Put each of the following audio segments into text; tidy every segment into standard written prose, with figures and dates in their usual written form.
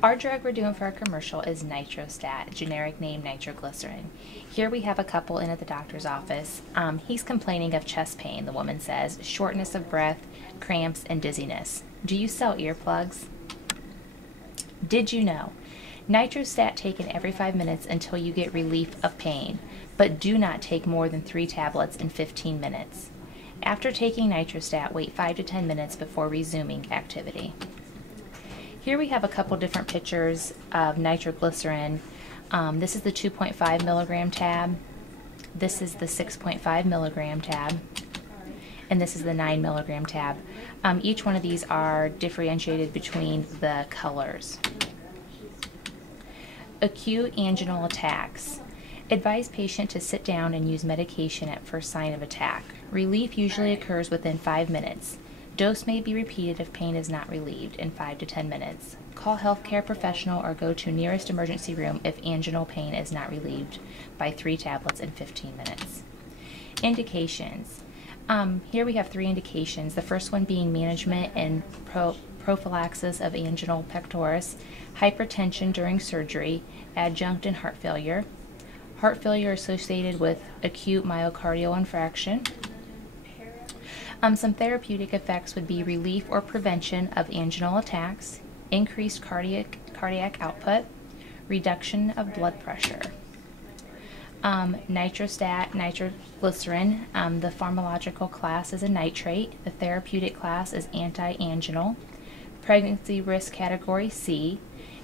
Our drug we're doing for our commercial is Nitrostat, generic name nitroglycerin. Here we have a couple in at the doctor's office. He's complaining of chest pain, the woman says, shortness of breath, cramps, and dizziness. Do you sell earplugs? Did you know? Nitrostat taken every 5 minutes until you get relief of pain, but do not take more than 3 tablets in 15 minutes. After taking Nitrostat, wait 5 to 10 minutes before resuming activity. Here we have a couple different pictures of nitroglycerin. This is the 2.5 milligram tab. This is the 6.5 milligram tab. And this is the 9 milligram tab. Each one of these are differentiated between the colors. Acute anginal attacks. Advise patient to sit down and use medication at first sign of attack. Relief usually occurs within 5 minutes. Dose may be repeated if pain is not relieved in 5 to 10 minutes. Call healthcare professional or go to nearest emergency room if anginal pain is not relieved by 3 tablets in 15 minutes. Indications. Here we have 3 indications. The first one being management and prophylaxis of anginal pectoris, hypertension during surgery, adjunct and heart failure associated with acute myocardial infarction. Some therapeutic effects would be relief or prevention of anginal attacks, increased cardiac output, reduction of blood pressure. Nitrostat, nitroglycerin, the pharmacological class is a nitrate. The therapeutic class is anti-anginal. Pregnancy risk category C.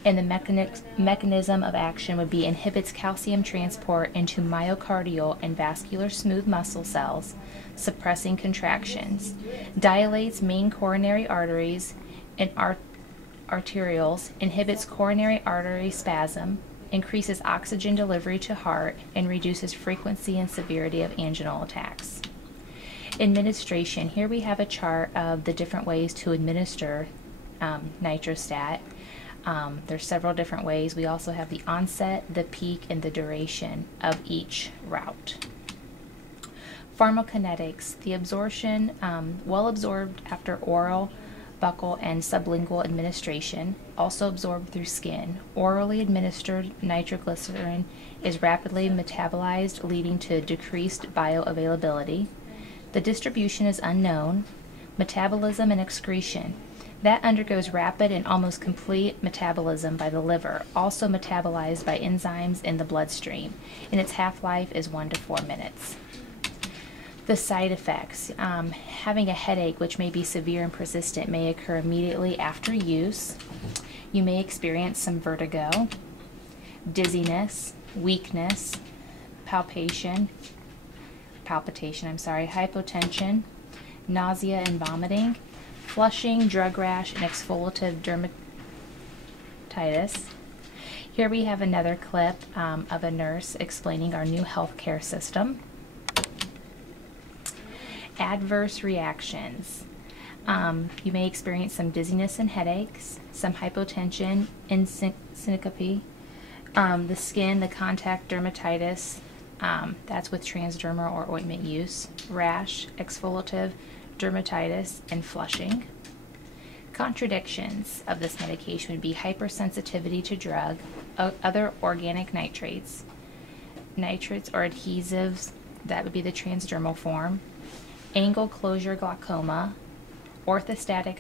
And the mechanism of action would be inhibits calcium transport into myocardial and vascular smooth muscle cells, suppressing contractions, dilates main coronary arteries and arterioles, inhibits coronary artery spasm, increases oxygen delivery to heart, and reduces frequency and severity of anginal attacks. Administration. Here we have a chart of the different ways to administer Nitrostat. There's several different ways. We also have the onset, the peak, and the duration of each route. Pharmacokinetics. The absorption, well absorbed after oral, buccal, and sublingual administration, also absorbed through skin. Orally administered nitroglycerin is rapidly metabolized, leading to decreased bioavailability. The distribution is unknown. Metabolism and excretion. That undergoes rapid and almost complete metabolism by the liver, also metabolized by enzymes in the bloodstream, and its half-life is 1 to 4 minutes. The side effects. Having a headache, which may be severe and persistent, may occur immediately after use. You may experience some vertigo, dizziness, weakness, palpitation, hypotension, nausea and vomiting, flushing, drug rash, and exfoliative dermatitis. Here we have another clip of a nurse explaining our new healthcare system. Adverse reactions. You may experience some dizziness and headaches, some hypotension and syncope. The skin, the contact dermatitis, that's with transdermal or ointment use, rash, exfoliative dermatitis, and flushing. Contradictions of this medication would be hypersensitivity to drug, other organic nitrates or adhesives, that would be the transdermal form, angle closure glaucoma, orthostatic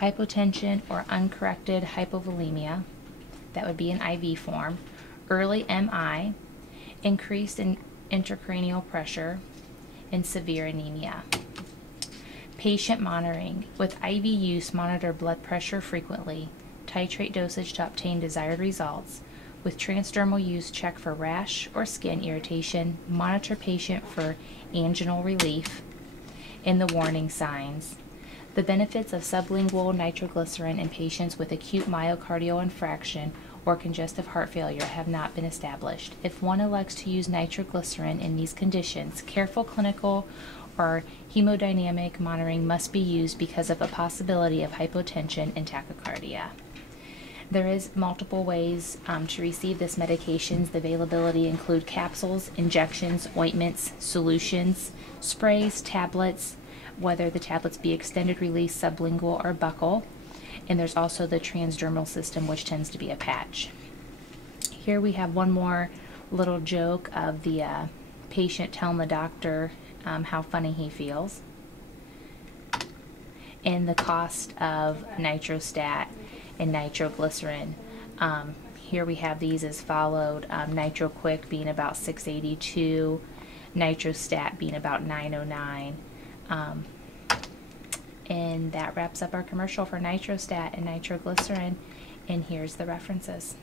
hypotension or uncorrected hypovolemia, that would be an IV form, early MI, increased in intracranial pressure, and severe anemia. Patient monitoring. With IV use, monitor blood pressure frequently. Titrate dosage to obtain desired results. With transdermal use, check for rash or skin irritation. Monitor patient for anginal relief. And the warning signs. The benefits of sublingual nitroglycerin in patients with acute myocardial infarction or congestive heart failure have not been established. If one elects to use nitroglycerin in these conditions, careful clinical or hemodynamic monitoring must be used because of a possibility of hypotension and tachycardia. There is multiple ways to receive this medications. The availability include capsules, injections, ointments, solutions, sprays, tablets, whether the tablets be extended release, sublingual, or buccal. And there's also the transdermal system, which tends to be a patch. Here we have one more little joke of the patient telling the doctor how funny he feels. And the cost of Nitrostat and nitroglycerin. Here we have these as followed. NitroQuick being about $682, Nitrostat being about $909. And that wraps up our commercial for Nitrostat and nitroglycerin. And here's the references.